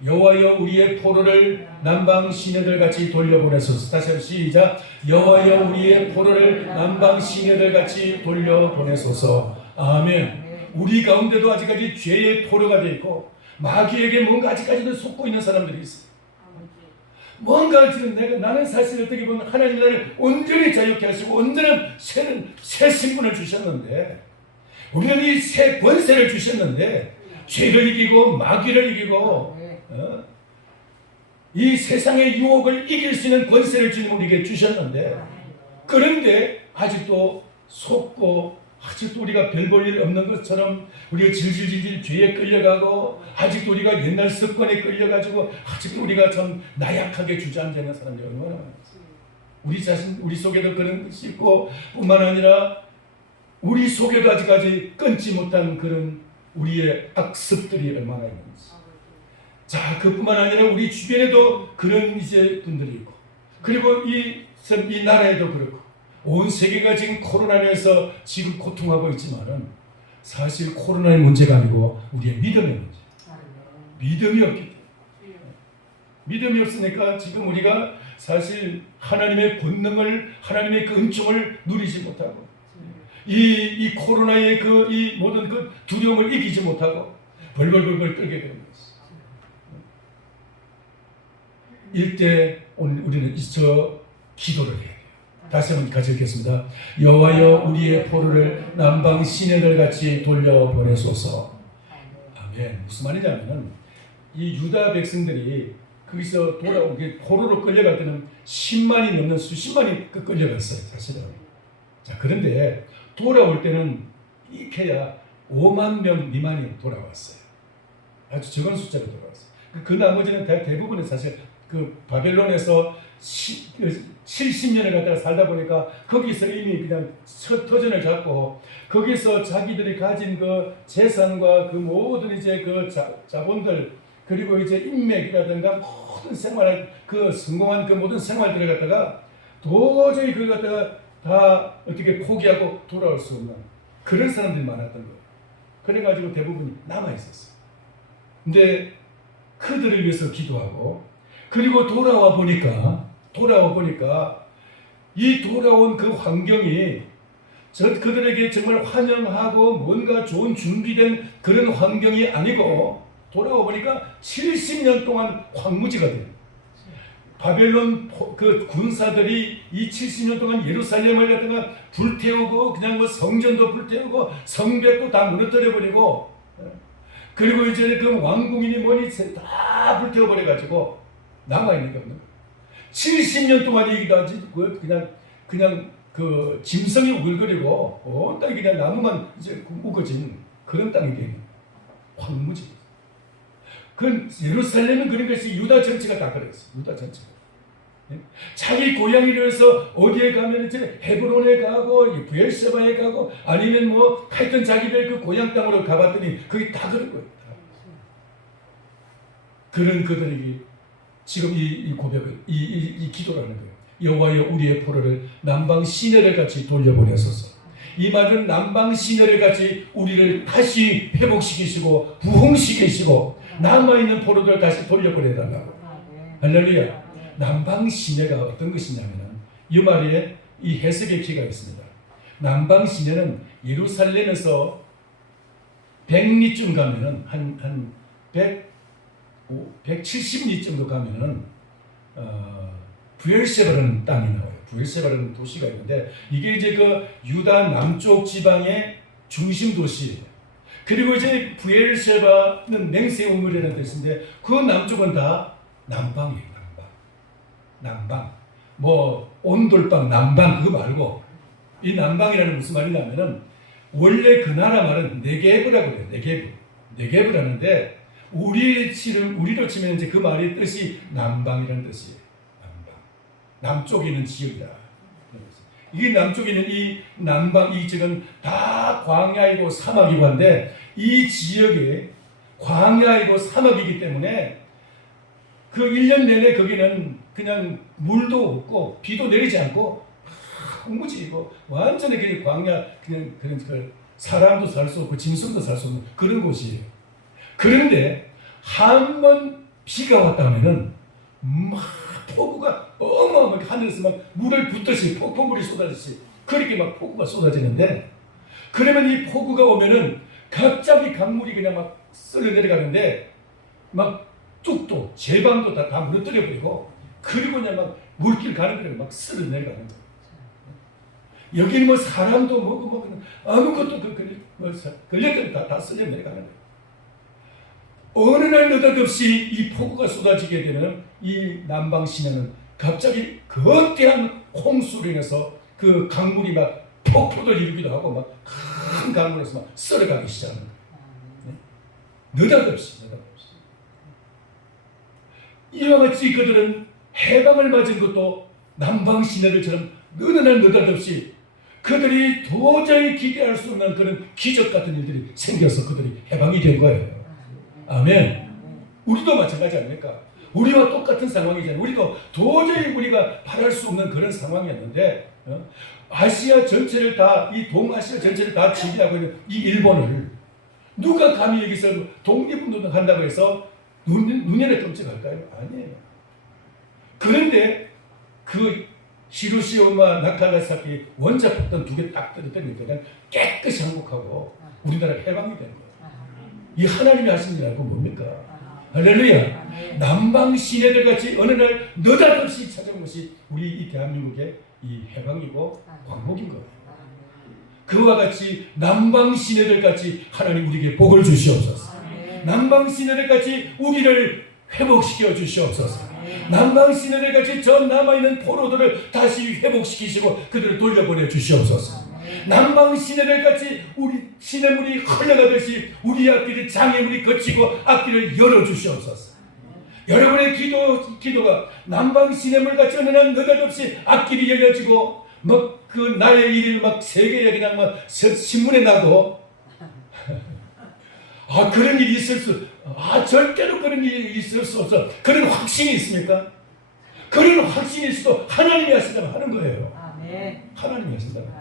여호와여 우리의 포로를 남방 시내들 같이 돌려보내소서. 다시 한번 시작. 여호와여 우리의 포로를 남방 시내들 같이 돌려보내소서. 아멘. 우리 가운데도 아직까지 죄의 포로가 되어 있고 마귀에게 뭔가 아직까지도 속고 있는 사람들이 있어요. 뭔가 지금 나는 사실 어떻게 보면 하나님 나를 온전히 자유케 하시고 온전한 새 신분을 주셨는데 우리는 이 새 권세를 주셨는데 죄를 이기고 마귀를 이기고 이 세상의 유혹을 이길 수 있는 권세를 주님 우리에게 주셨는데 그런데 아직도 속고 아직도 우리가 별 볼 일 없는 것처럼 우리가 질질질질 죄에 끌려가고 아직도 우리가 옛날 습관에 끌려가지고 아직도 우리가 참 나약하게 주저앉는 사람들이 얼마나 많아요. 우리 자신 우리 속에도 그런 것이 있고 뿐만 아니라 우리 속에도 아직까지 끊지 못한 그런 우리의 악습들이 얼마나 있는지. 자, 그뿐만 아니라 우리 주변에도 그런 이제 분들이 있고 그리고 이 나라에도 그렇고 온 세계가 지금 코로나로 해서 지금 고통하고 있지만은 사실 코로나의 문제가 아니고 우리의 믿음의 문제. 믿음이 없기 때문에. 믿음이 없으니까 지금 우리가 사실 하나님의 권능을, 하나님의 그 은총을 누리지 못하고 이 코로나의 이 모든 그 두려움을 이기지 못하고 벌벌벌벌 떨게 되는 것입니다. 이때 우리는 저 기도를 해야 돼요. 다시 한번 같이 읽겠습니다. 여호와여 우리의 포로를 남방 시내들 같이 돌려보내소서. 아멘. 무슨 말이냐면은 이 유다 백성들이 거기서 돌아오게 포로로 끌려갈 때는 10만이 넘는 수십만이 끌려갔어요. 사실은. 자, 그런데 돌아올 때는 이케야 5만 명 미만이 돌아왔어요. 아주 적은 숫자로 돌아왔어요. 그 나머지는 대부분은 사실 그 바벨론에서 70년을 갖다가 살다 보니까 거기서 이미 그냥 첫 터전을 잡고 거기서 자기들이 가진 그 재산과 그 모든 이제 그 자본들 그리고 이제 인맥이라든가 모든 생활 그 성공한 그 모든 생활들을 갖다가 도저히 그걸 갖다가 다 어떻게 포기하고 돌아올 수 없는 그런 사람들이 많았던 거예요. 그래가지고 대부분이 남아 있었어요. 근데 그들을 위해서 기도하고 그리고 돌아와 보니까 이 돌아온 그 환경이 그들에게 정말 환영하고 뭔가 좋은 준비된 그런 환경이 아니고 돌아와 보니까 70년 동안 황무지가 돼요. 바벨론 그 군사들이 이 70년 동안 예루살렘을 갖다가 불태우고 그냥 뭐 성전도 불태우고 성벽도 다 무너뜨려 버리고 그리고 이제 그 왕궁이니 뭐니 다 불태워 버려 가지고 남아 있는 게 없는 거예요. 70년 동안 이기다 그냥 그 짐승이 우글거리고 온 땅이 그냥 나무만 이제 우거진 그런 땅이 되는 황무지. 그 예루살렘은 그런 것이 유다 전체가 다 그랬어요. 유다 전체가. 자기 고향이라 해서 어디에 가면 이제 헤브론에 가고 브엘세바에 가고 아니면 뭐 하여튼 자기들 그 고향 땅으로 가봤더니 그게 다 그런 거예요. 그런 그들에게 지금 이 고백을 이 기도라는 거예요. 여호와여 우리의 포로를 남방 시내를 같이 돌려보내소서. 이 말은 남방 시내를 같이 우리를 다시 회복시키시고 부흥시키시고 남아있는 포로들 다시 돌려보내달라고. 할렐루야. 남방 시내가 어떤 것이냐면은 이 말에 이 해석의 키가 있습니다. 남방 시내는 예루살렘에서 100리쯤 가면은 한 170리 정도 가면은 브엘세바라는 땅이 나와요. 브엘세바라는 도시가 있는데 이게 이제 그 유다 남쪽 지방의 중심 도시예요. 그리고 이제 브엘세바는 맹세 우물이라는 뜻인데 그 남쪽은 다 남방이에요. 남방. 뭐 온돌방 남방 그거 말고 이 남방이라는 무슨 말이냐면은 원래 그 나라 말은 네게브라고 그래요. 네게브라는데 우리로 치면 이제 그 말의 뜻이 남방이라는 뜻이에요. 남쪽에 있는 지역이다. 이 남쪽에 있는 이 남방 이 지역은 다 광야이고 사막이고 한데 이 지역이 광야이고 사막이기 때문에 그 1년 내내 거기는 그냥 물도 없고 비도 내리지 않고 황무지고 완전히 그냥 광야 그냥 그런 사람도 살 수 없고 짐승도 살 수 없는 그런 곳이에요. 그런데 한 번 비가 왔다면은 막 폭우가 어마어마하게 하늘에서 막 물을 붓듯이 폭포물이 쏟아지듯이 그렇게 막 폭우가 쏟아지는데 그러면 이 폭우가 오면은 갑자기 강물이 그냥 막 쓸려 내려가는데 막 뚝도 제방도 다 무너뜨려 버리고 그리고 그냥 막 물길 가는 데를 막 쓸려 내려가는 거예요. 여기는 뭐 사람도 뭐고 아무것도 걸렸더니 다 쓸려 내려가는 거예요. 어느 날 느닷없이 이 폭우가 쏟아지게 되는 이 남방 시내는 갑자기 거대한 홍수로 인해서 그 강물이 막 폭포를 이루기도 하고 막 큰 강물에서 막 썰어가기 시작하는 거예요. 느닷없이. 이와 같이 그들은 해방을 맞은 것도 남방 시내들처럼 어느 날 느닷없이 그들이 도저히 기대할 수 없는 그런 기적 같은 일들이 생겨서 그들이 해방이 된 거예요. 아멘. 우리도 마찬가지 아닙니까? 우리와 똑같은 상황이잖아요. 우리도 도저히 우리가 바랄 수 없는 그런 상황이었는데 아시아 전체를 이 동아시아 전체를 다 지배하고 있는 이 일본을 누가 감히 여기서 독립운동을 한다고 해서 눈에는 끔찍할까요? 아니에요. 그런데 그 히로시마 나카가사키 원자 폭탄 2개 딱 떨어뜨리니까 그냥 깨끗이 항복하고 우리나라가 해방이 된 거예요. 이 하나님이 하신 일하고 뭡니까? 할렐루야. 남방 시내들 같이 어느 날 느닷없이 찾아온 것이 우리 이 대한민국의 이 해방이고 광복인 거예요. 그와 같이 남방 시내들 같이 하나님 우리에게 복을 주시옵소서. 남방 시내들 같이 우리를 회복시켜 주시옵소서. 남방 시내들 같이 저 남아있는 포로들을 다시 회복시키시고 그들을 돌려보내 주시옵소서. 남방 시내들 같이 우리 시내물이 흘러가듯이 우리 앞길이 장애물이 거치고 앞길을 열어 주시옵소서. 여러분의 기도가 남방 시내물 같이 어느 날 느닷없이 앞길이 열려지고 막 그 나의 일을 막 세계에 그냥 막 신문에 나고 그런 일이 있을 수 절대로 그런 일이 있을 수 없어. 그런 확신이 있습니까? 그런 확신이 있어도 하나님이 하신다면 하는 거예요. 하나님이 하신다면.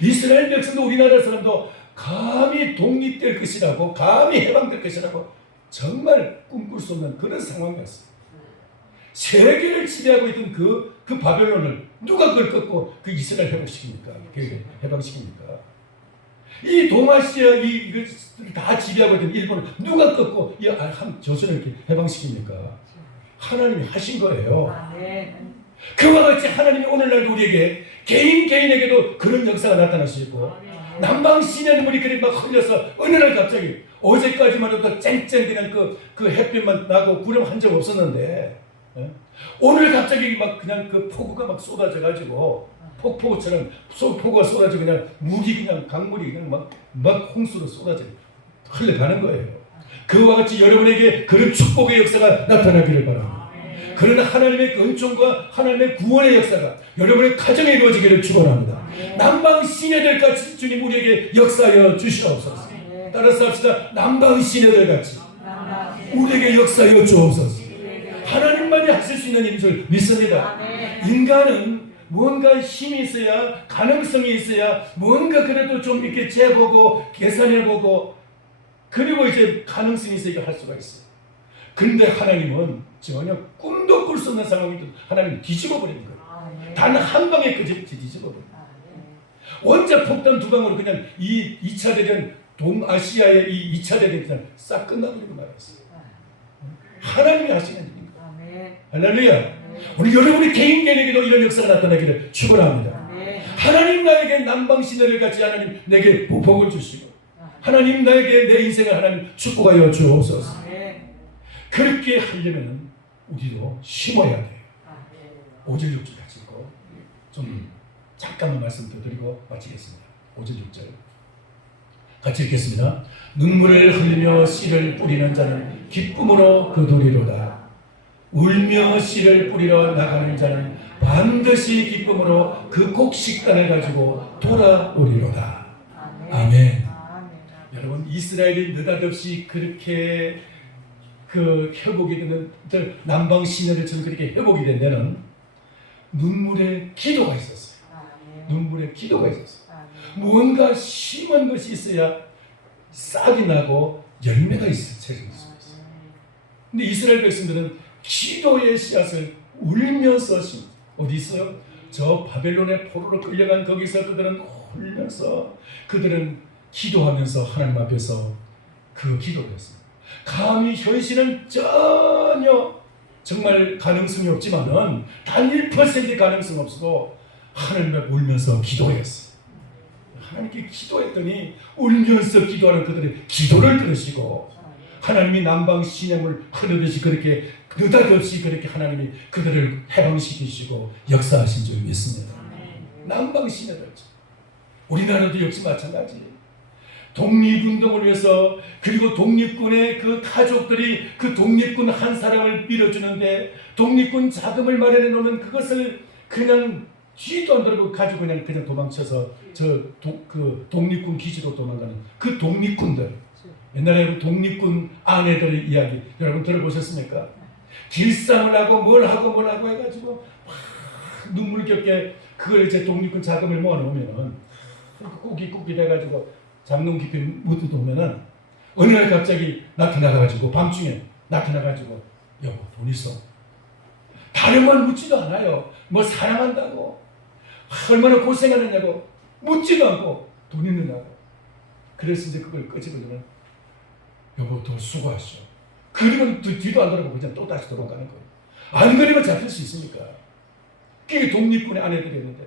이스라엘 백성도 우리나라 사람도 감히 독립될 것이라고 감히 해방될 것이라고 정말 꿈꿀 수 없는 그런 상황이었어요. 세계를 지배하고 있던 그 바벨론을 누가 그걸 꺾고 그 이스라엘 회복시킵니까? 해방시킵니까? 이 동아시아 이걸 다 지배하고 있던 일본을 누가 꺾고 이 조선을 이렇게 해방시킵니까? 하나님이 하신 거예요. 그와 같이 하나님이 오늘날 우리에게 개인에게도 그런 역사가 나타날 수 있고 남방 시내물이 그리 막 흘려서 어느 날 갑자기 어제까지만 해도 쨍쨍 그냥 그 햇빛만 나고 구름 한 적 없었는데 오늘 갑자기 막 그냥 그 폭우가 막 쏟아져 가지고 폭포처럼 폭우가 쏟아지고 그냥 물이 그냥 강물이 그냥 막 홍수로 쏟아져 흘러가는 거예요. 그와 같이 여러분에게 그런 축복의 역사가 나타나기를 바랍니다. 그런 하나님의 은총과 하나님의 구원의 역사가 여러분의 가정에 이루어지기를 축원합니다. 남방 시내들 같이 주님 우리에게 역사하여 주시옵소서. 따라서 합시다. 남방 시내들 같이 우리에게 역사하여 주옵소서. 하나님만이 하실 수 있는 일인 줄 믿습니다. 인간은 뭔가 힘이 있어야 가능성이 있어야 뭔가 그래도 좀 이렇게 재보고 계산해보고 그리고 이제 가능성이 있어야 할 수가 있어요. 그런데 하나님은 전혀 꿈도 꿀 수 없는 상황이 하나님 뒤집어 버리는 거예요. 단 한 방에 뒤집어 버려요. 원자 폭탄 2방으로 그냥 이 2차 대전 동아시아의 이 2차 대전이 그냥 싹 끝나버리고 말았어요. 하나님이 하시는 일입니다. 할렐루야. 우리 여러분이 개인에게도 이런 역사가 나타나기를 축원합니다. 하나님 나에게 남방 시내를 같이 하나님 내게 복을 주시고 하나님 나에게 내 인생을 하나님 축복하여 주옵소서. 그렇게 하려면 우리도 심어야 돼요. 5절 6절 같이 읽고 좀 잠깐만 말씀 더 드리고 마치겠습니다. 5절 6절 같이 읽겠습니다. 눈물을 흘리며 씨를 뿌리는 자는 기쁨으로 거두리로다. 울며 씨를 뿌리러 나가는 자는 반드시 기쁨으로 그 곡식단을 가지고 돌아오리로다. 아멘. 여러분 이스라엘이 느닷없이 그렇게 그 회복이 되는 남방 시내들처럼 그렇게 회복이 된 데는 눈물의 기도가 있었어요. 눈물의 기도가 있었어요. 무언가 심은 것이 있어야 싹이 나고 열매가 있을 수가 있어요. 근데 이스라엘 백성들은 기도의 씨앗을 울면서 심었어요. 어디 있어요? 저 바벨론의 포로로 끌려간 거기서 그들은 울면서 그들은 기도하면서 하나님 앞에서 그 기도를 했습니다. 감히 현실은 전혀 정말 가능성이 없지만은 단 1%의 가능성 없어도 하나님 앞에 울면서 기도했어요. 하나님께 기도했더니 울면서 기도하는 그들의 기도를 들으시고 하나님이 남방 시내물 흐르듯이 그렇게 느닷없이 그렇게 하나님이 그들을 해방시키시고 역사하신 줄 믿습니다. 남방 시내들 우리나라도 역시 마찬가지. 독립운동을 위해서 그리고 독립군의 그 가족들이 그 독립군 한 사람을 밀어주는데 독립군 자금을 마련해 놓는 그것을 그냥 뒤도 안 돌고 가지고 그냥 도망쳐서 그 독립군 기지로 도망가는 그 독립군들. 옛날에 독립군 아내들의 이야기 여러분 들어보셨습니까? 길상을 하고 뭘 하고 해가지고 막 눈물겹게 그걸 이제 독립군 자금을 모아놓으면은 꾹이 돼가지고 장롱 깊이 묻어놓으면은 어느 날 갑자기 나타나가지고 밤중에 나타나가지고 여보 돈 있어. 다 다른 말 묻지도 않아요. 뭐 사랑한다고, 얼마나 고생하느냐고 묻지도 않고 돈 있느냐고. 그래서 이제 그걸 끄집어주면 여보 더 수고하시오. 그리고 뒤도 안 돌아보고 그냥 또 다시 도망가는 거예요. 안 그러면 잡힐 수 있습니까? 그게 독립군의 아내들이었는데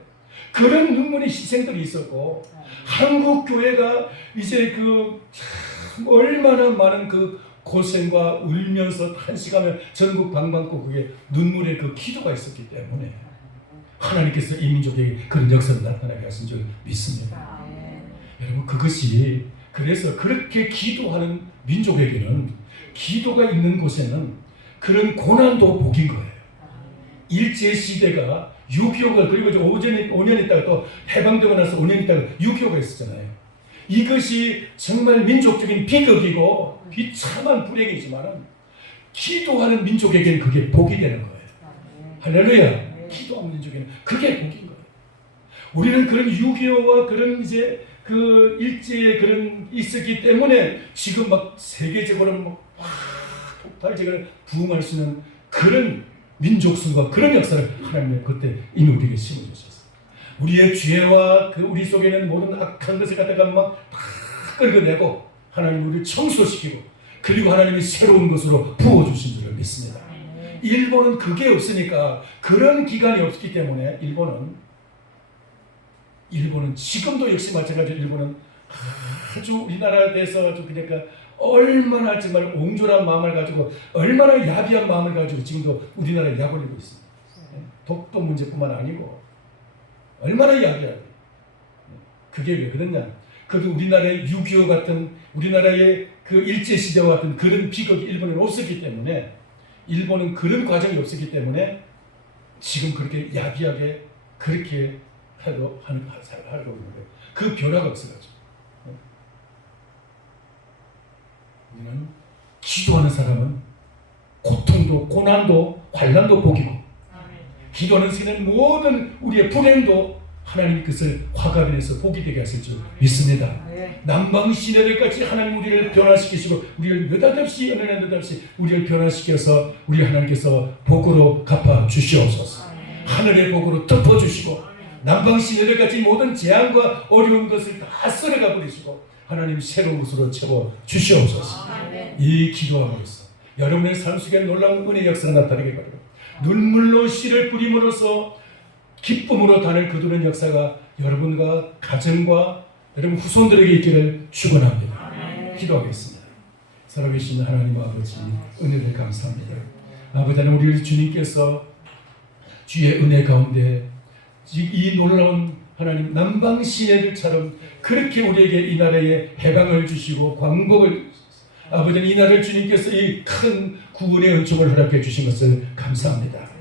그런 눈물의 희생들이 있었고, 한국 교회가 이제 참 얼마나 많은 그 고생과 울면서 탄식하며 전국 방방고 그게 눈물의 그 기도가 있었기 때문에 하나님께서 이 민족에게 그런 역사를 나타나게 하신 줄 믿습니다. 여러분, 그것이 그래서 그렇게 기도하는 민족에게는, 기도가 있는 곳에는 그런 고난도 복인 거예요. 일제시대가 6.25가, 그리고 이제 5년 있다가 또 해방되고 나서 5년 있다가 6.25가 있었잖아요. 이것이 정말 민족적인 비극이고 비참한 불행이지만 기도하는 민족에게는 그게 복이 되는 거예요. 할렐루야. 기도하는 민족에게는 그게 복인 거예요. 우리는 그런 6.25와 그런 이제 그 일제의 그런 있었기 때문에 지금 막 세계적으로 막 폭발적으로 부흥할 수 있는 그런 민족성과 그런 역사를 하나님은 그때 이미 우리에게 심어주셨어요. 우리의 죄와 그 우리 속에는 모든 악한 것을 갖다가 막 끌어내고 하나님 우리를 청소시키고, 그리고 하나님이 새로운 것으로 부어주신 줄을 믿습니다. 일본은 그게 없으니까, 그런 기간이 없기 때문에 일본은 지금도 역시 마찬가지로 일본은 아주 우리나라에 대해서 아주 그러니까 얼마나 정말 옹졸한 마음을 가지고, 얼마나 야비한 마음을 가지고 지금도 우리나라에 약 올리고 있습니다. 독도 문제뿐만 아니고 얼마나 야비하고. 그게 왜 그러냐? 그도 우리나라의 6.25 같은, 우리나라의 그 일제시대와 같은 그런 비극이 일본에는 없었기 때문에, 일본은 그런 과정이 없었기 때문에 지금 그렇게 야비하게 그렇게 하고 있는 거예요. 그 변화가 없어가지고. 우리는 기도하는 사람은 고통도 고난도 환난도 복이고, 기도하는 사람은 모든 우리의 불행도 하나님 그것을 화가변에서 복이 되게 하실 줄 믿습니다. 남방 시내들까지 하나님 우리를 변화시키시고, 우리를 느닷없이 어느 날 느닷없이 우리를 변화시켜서 우리 하나님께서 복으로 갚아 주시옵소서. 하늘의 복으로 덮어 주시고, 남방 시내들까지 모든 재앙과 어려운 것을 다 쓸어가 버리시고 하나님 새로운 것으로 채워 주시옵소서. 이 기도함으로써 여러분의 삶 속에 놀라운 은혜의 역사가 나타나게 바라고, 눈물로 씨를 뿌림으로써 기쁨으로 다는 거두는 역사가 여러분과 가정과 여러분 후손들에게 있기를 축원합니다. 기도하겠습니다. 살아계신 하나님 아버지, 은혜를 감사합니다. 아버지 하나님, 우리 주님께서 주의 은혜 가운데 이 놀라운 하나님 남방 시내들처럼 그렇게 우리에게 이 나라에 해방을 주시고 광복을, 아버지 이 나라를 주님께서 이 큰 구원의 은총을 허락해 주신 것을 감사합니다.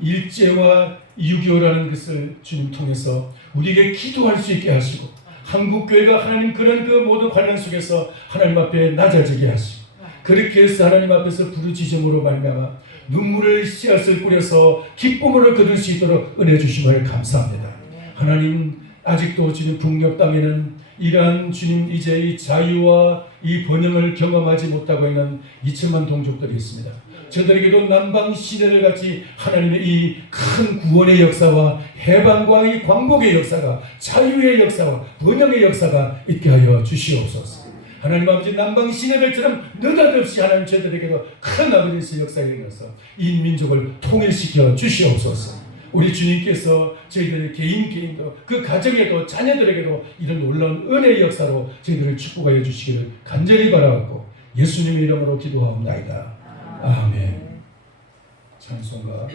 일제와 6.25라는 것을 주님 통해서 우리에게 기도할 수 있게 하시고, 한국교회가 하나님 그런 그 모든 환난 속에서 하나님 앞에 낮아지게 하시고, 그렇게 해서 하나님 앞에서 부르짖음으로 말미암아 눈물의 씨앗을 뿌려서 기쁨으로 거둘 수 있도록 은혜 주심을 감사합니다. 하나님, 아직도 주님 북녘 땅에는 이러한 주님 이제 이 자유와 이 번영을 경험하지 못하고 있는 2천만 동족들이 있습니다. 저들에게도 남방 시대를 같이 하나님의 이 큰 구원의 역사와 해방과 이 광복의 역사가, 자유의 역사와 번영의 역사가 있게 하여 주시옵소서. 하나님 아버지, 남방 시내들처럼 느닷없이 하나님 저들에게도 큰 아버지의 역사에 일어나서 이 민족을 통일시켜 주시옵소서. 우리 주님께서 저희들의 개인도 그 가정에도 자녀들에게도 이런 놀라운 은혜의 역사로 저희들을 축복하여 주시기를 간절히 바라옵고 예수님의 이름으로 기도하옵나이다. 아멘. 찬송가